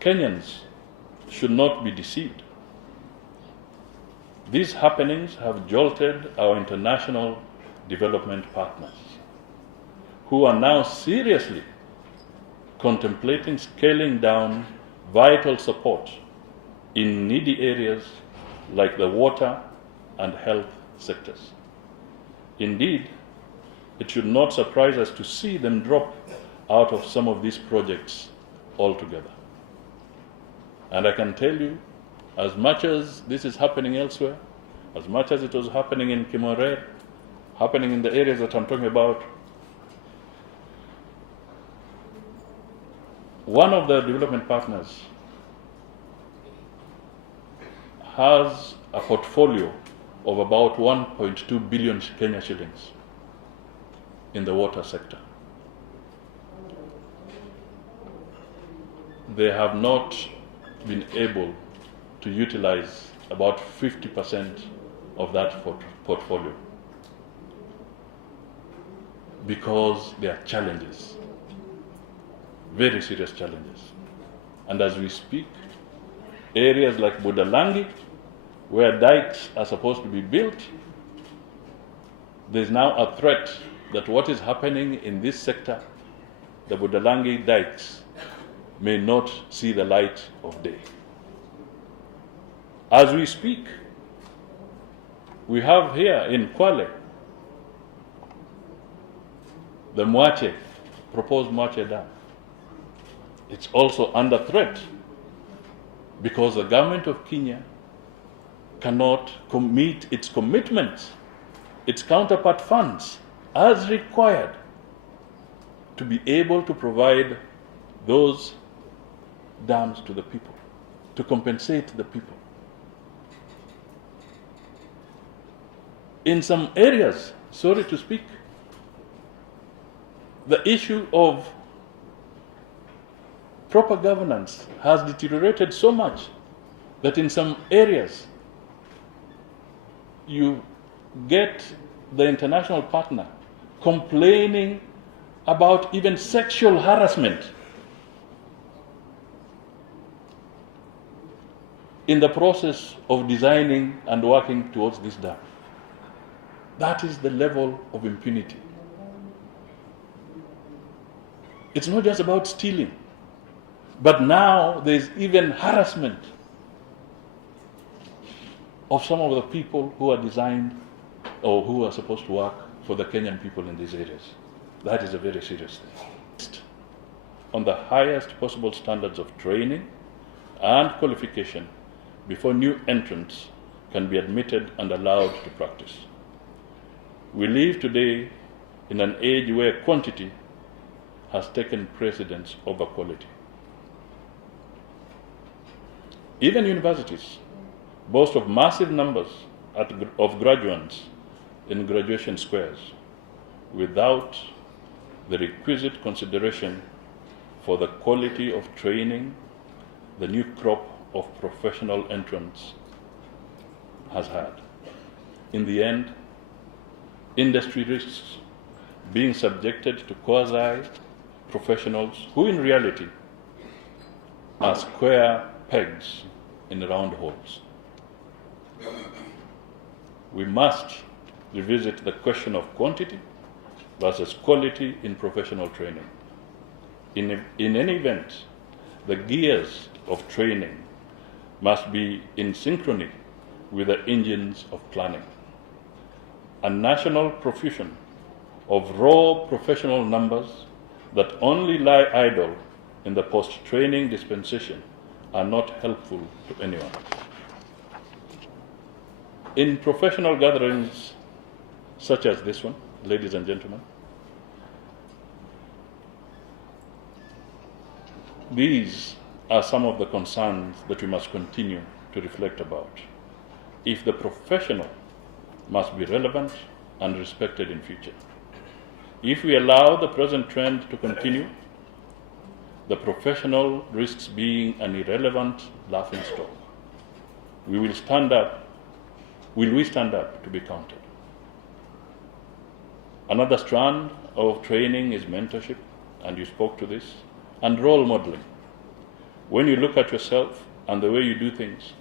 Kenyans should not be deceived. These happenings have jolted our international development partners, who are now seriously contemplating scaling down vital support in needy areas like the water and health sectors. Indeed, it should not surprise us to see them drop out of some of these projects altogether. And I can tell you, as much as this is happening elsewhere, as much as it was happening in Kimore, happening in the areas that I'm talking about, one of the development partners has a portfolio of about 1.2 billion Kenya shillings in the water sector. They have not been able to utilize about 50% of that portfolio because there are challenges, very serious challenges. And as we speak, areas like Budalangi, where dikes are supposed to be built, there's now a threat that what is happening in this sector, the Budalangi dikes, may not see the light of day. As we speak, we have here in Kwale the Mwache, proposed Mwache Dam. It's also under threat because the government of Kenya cannot meet its commitments, its counterpart funds, as required to be able to provide those dams to the people, to compensate the people. In some areas, sorry to speak, the issue of proper governance has deteriorated so much that in some areas you get the international partner complaining about even sexual harassment in the process of designing and working towards this dam. That is the level of impunity. It's not just about stealing, but now there's even harassment of some of the people who are designed or who are supposed to work for the Kenyan people in these areas. That is a very serious thing. On the highest possible standards of training and qualification before new entrants can be admitted and allowed to practice. We live today in an age where quantity has taken precedence over quality. Even universities boast of massive numbers of graduates in graduation squares without the requisite consideration for the quality of training the new crop of professional entrants has had. In the end, industry risks being subjected to quasi-professionals who in reality are square pegs in round holes. We must revisit the question of quantity versus quality in professional training. In any event, the gears of training must be in synchrony with the engines of planning. A national profusion of raw professional numbers that only lie idle in the post-training dispensation are not helpful to anyone. In professional gatherings such as this one, ladies and gentlemen, these are some of the concerns that we must continue to reflect about. If the professional must be relevant and respected in future. If we allow the present trend to continue, the professional risks being an irrelevant laughingstock. Will we stand up to be counted? Another strand of training is mentorship, and you spoke to this, and role modeling. when you look at yourself and the way you do things,